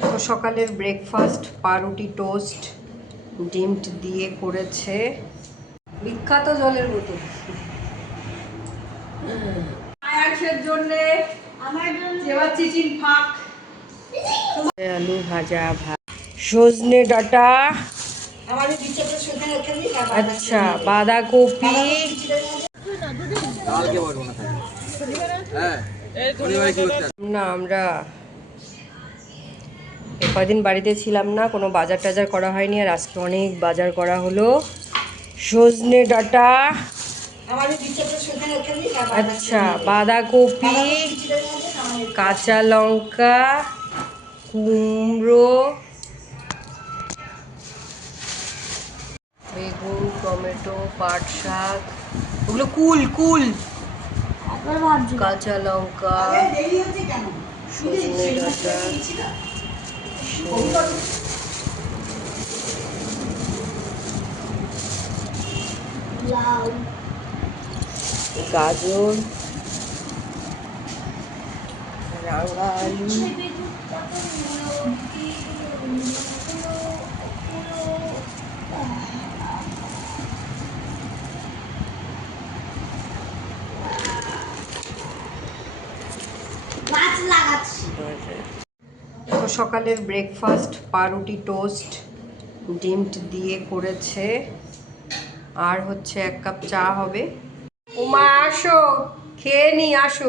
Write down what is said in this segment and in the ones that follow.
তো সকালের ব্রেকফাস্ট পাউরুটি টোস্ট ডিম দিয়ে করেছে। বিখ্যাত জলের বোতল আয়াসের জন্য, আমার জন্য এবার চিচিন ফাক, আলু ভাজা, সজনে ডাঁটা, আচ্ছা বাঁধাকপি, না আমরা কদিন বাড়িতে ছিলাম না, কোনো বাজার টাজার করা হয়নি, আর আজকে অনেক বাজার করা হলো। সজনে ডাঁটা, আচ্ছা বাঁধাকপি, কাঁচা লঙ্কা, কুমড়ো, বেগুন, টমেটো, পাট শাক, ওগুলো কুল কুল, কাঁচা লঙ্কা, সজনে ডাঁটা, গাজর, রাঙা আলু, তো সকালের ব্রেকফাস্ট পাউরুটি টোস্ট ডিম দিয়ে করেছে, আর হচ্ছে 1 কাপ চা হবে। উমা আসো, খেয়ে নি, আসো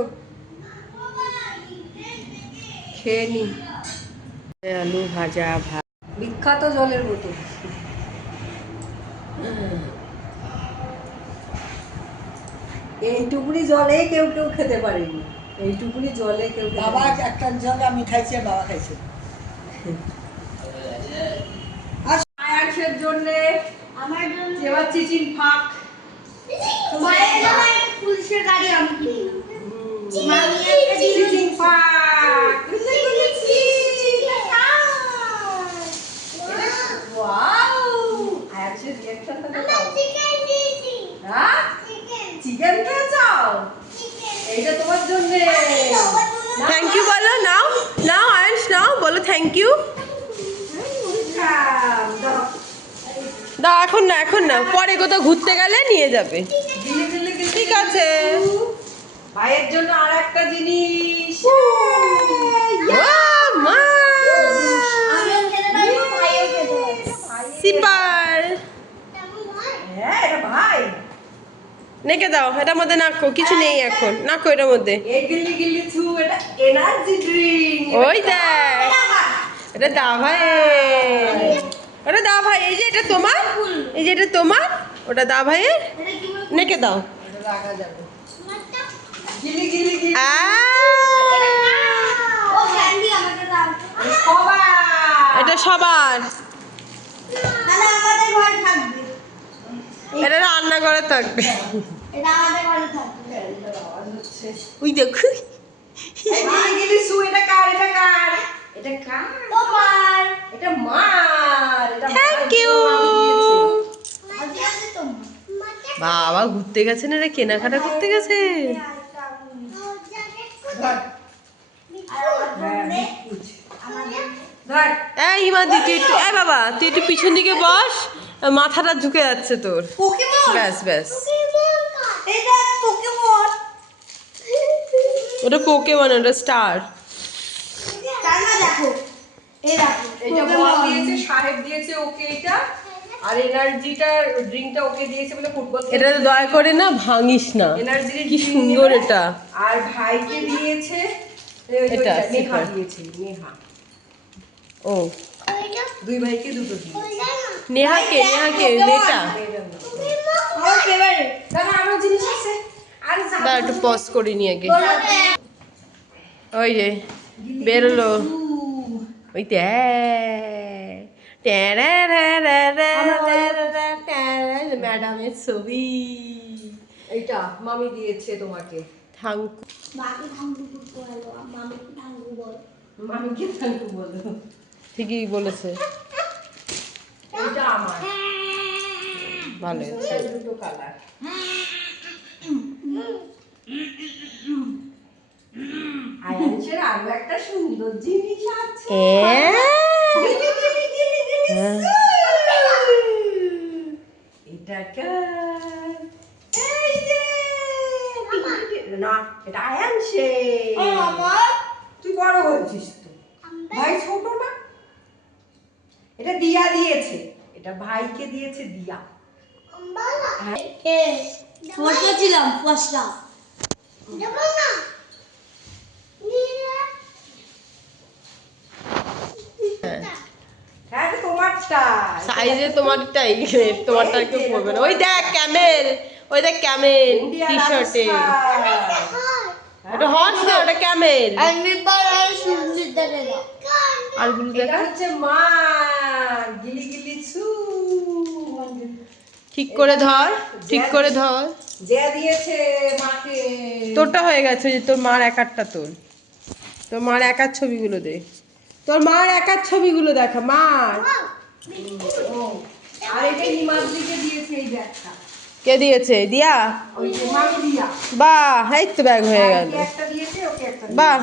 খেয়ে নি। আলু ভাজা, বিখ্যাত জলের বোতল, এইটুকুনি জলে কেউ কেউ খেতে পারেনি, এইটুকুনি জলে কেউ, বাবা একটা জল আমি খাইছি, বাবা খাইছে। আয়াসের জন্য, আমার জন্য এবার চিচিন ফাক, মায়ের জন্য পুলিশের গাড়ি আমি কিনলাম। চিচিন ফাক, ওয়াও, আয়াসের রিঅ্যাকশনটা দেখো। হ্যাঁ চিকেন খেয়েছো, এইটা তোমার জন্য। থ্যাংক ইউ বলো, নাও নাও আয়াস, নাও বলো থ্যাংক ইউ। দাও, এখন না, এখন না, পরে কোথাও ঘুরতে গেলে নিয়ে যাবে। ঠিক আছে, ভাইয়ের জন্য আর একটা জিনিস। সিপার, হ্যাঁ এটা ভাই, নেকে দাও, এটার মধ্যে নাকো, কিছু নেই এখন, নাকো এটার মধ্যে। এটা এনার্জি ড্রিঙ্ক, ওই দেখ, এটা দা ভাই, ওটা দা ভাই, এই যে এটা তোমার, এই যে এটা তোমার, ওটা দা ভাইয়ের, নেকে দাও। এটা সবার, এটা রান্নাঘরে থাকবে। ওই দেখো, এটা কার, এটা কার, এটা কার, তোমার, এটা মার, এটা থ্যাংক ইউ। বাবা ঘুরতে গেছে না রে, কেনাকাটা করতে গেছে। এই হিমাদি, তুই একটু, এই বাবা তুই একটু পিছন দিকে বস, মাথাটা ঝুঁকে যাচ্ছে তোর। ব্যাস ব্যাস, ওটা পোকেমন, ওটা স্টার। এটা বল দিয়েছে, সাহেব দিয়েছে ওকে এটা, আর এনার্জিটা ড্রিঙ্কটা ওকে দিয়েছে বলে ফুটবল। এটা দয়া করে না ভাঙিস না, এনার্জি কি সুন্দর এটা। আর ভাইকে দিয়েছে এটা, নেহা দিয়েছে, নেহা। ও দুই ভাইকে দুটো দিয়েছে। নেহাকে, নেহাকে নেটা। আরো জিনিস আছে, আর দাঁড়া একটু পজ করিনি আগে। ওই যে বেরোলো, ওই ম্যাডামের ছবি, এইটা মামি দিয়েছে তোমাকে। মামিকে থাঙ্কু বলো, ঠিকই বলেছে। এটা আমার ভালো আছে, দুটো কালার। আয়ানসের আরো একটা সুন্দর জিনিস আছে, ছোট না, এটা দিয়া দিয়েছে, এটা ভাইকে দিয়েছে দিয়া। ফসলা ছিলাম, ফসলা হ্যাঁ তোমারটা সাইজে তোমারটাই, তোমারটা কেউ পরবে না। ওই দেখ ক্যামেল, ওই দেখ ক্যামেল টি শার্টে। ওটা হর্স না, ওটা ক্যামেল। আর গুলো এটা দেখা হচ্ছে মা গিলি গিলি ছু। ঠিক করে ধর, ঠিক করে ধর। যে দিয়েছে মাকে। তোরটা হয়ে গেছে, যে তোর মার একারটা তোর, তোর মার একার ছবিগুলো দে, তোর মার একার ছবিগুলো দেখা মার। আর এটা হিমাদ্রিকে দিয়েছে এই ব্যাগটা। কে দিয়েছে? দিয়া। ওই যে মামি দিয়া। বাহ, এই তো ব্যাগ হয়ে গেল। ওকে একটা দিয়েছে, ওকে একটা দিয়েছে। বাহ,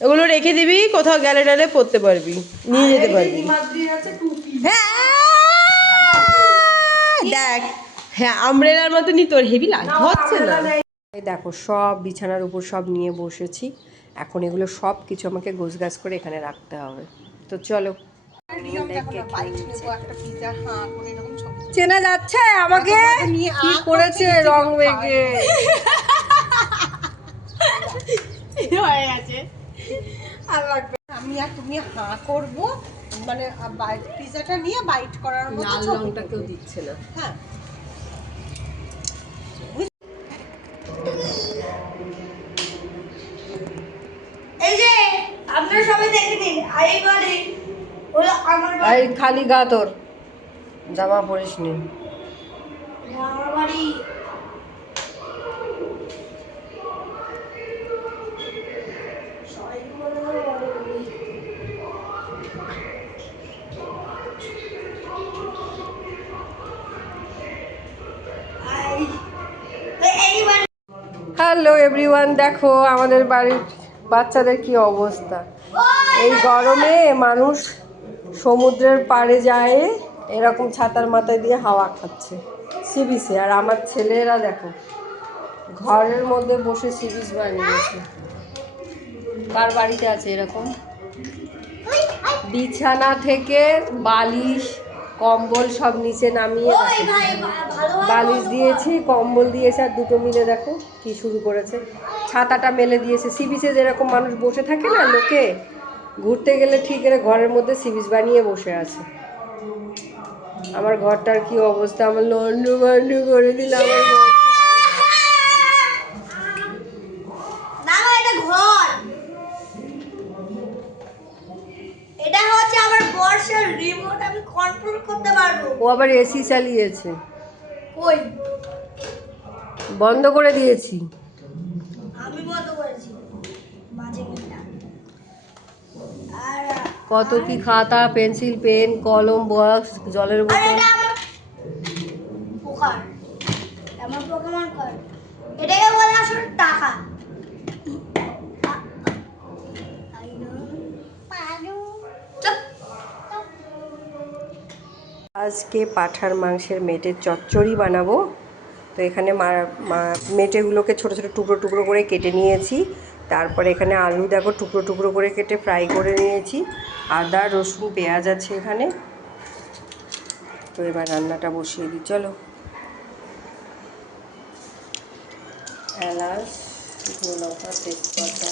এগুলো রেখে দিবি, কোথাও গেলে টালে পরতে পারবি, নিয়ে যেতে আর এই যে পারবি। হিমাদ্রির আছে টুপি। দেখ, হ্যাঁ আমব্রেলার মতনই তোর, হেভি লাগ না, হচ্ছে না। umbrella নেই। এই দেখো সব বিছানার উপর সব নিয়ে বসেছি, এখন এগুলো সব কিছু আমাকে গোছগাছ করে এখানে রাখতে হবে। তো চলো। চেনা যাচ্ছে আমাকে? কি করেছে রং বেগে? হয়ে গেছে। আমি আর তুমি হাঁ করবো, মানে পিজাটা নিয়ে বাইট করার মতো লাল ছবি রংটা কেউ তুলবো। দিচ্ছে না। হ্যাঁ, এই যে আপনারা সবাই দেখে নিন, এই বাড়ি হলো আমার বাড়ি। এই খালি গা তোর, জামা পরিস নি। আমার বাড়ি। সবাই বলে আমার বাড়ি। এই বাড়ি। হ্যালো এভরিওয়ান, দেখো আমাদের বাড়ির বাচ্চাদের কি অবস্থা। এই গরমে মানুষ সমুদ্রের পাড়ে যায় এরকম ছাতার মাথায় দিয়ে হাওয়া খাচ্ছে সি বিচে, আর আমার ছেলেরা দেখো ঘরের মধ্যে বসে সি বিচ বানিয়েছে। কার বাড়িতে আছে এরকম? বিছানা থেকে বালিশ কম্বল সব নিচে নামিয়ে ওই দেখো। ভাই ভালো বালিশ দিয়েছি, কম্বল দিয়েছে, আর দুটো মিলে দেখো কি শুরু করেছে। ছাতাটা মেলে দিয়েছে। সি বিচে যেরকম মানুষ বসে থাকে না, লোকে ঘুরতে গেলে ঠিক এরা ঘরের মধ্যে সি বিচ বানিয়ে বসে আছে। আমার ঘরটার কি অবস্থা, আমার লন্ডু বন্ডু করে দিল আমার ঘর। না গো, এটা ঘর। এটা হচ্ছে আমার বর্ষার রিমোট, আমি কন্ট্রোল করতে পারবো। ও আবার এসি চালিয়েছে, কই? বন্ধ করে দিয়েছি। আমি বন্ধ করেছি, বাজে মেয়েটা। আর কত কি খাতা পেন্সিল পেন কলম বক্স জলের আর বোতল। এটা আমার পোকার, আমার পোকেমন কার্ড। এটাকে বলে আসলে টাকা। আজকে পাঁঠার মাংসের মেটের চচ্চড়ি বানাবো। তো এখানে মেটেগুলোকে ছোট ছোট টুকরো টুকরো করে কেটে নিয়েছি। তারপরে এখানে আলু দেখো টুকরো টুকরো করে কেটে ফ্রাই করে নিয়েছি। আদা রসুন পেঁয়াজ আছে এখানে। তো এবার রান্নাটা বসিয়ে দিই, চলো। এলাচ, শুকনো লঙ্কা, তেজপাতা,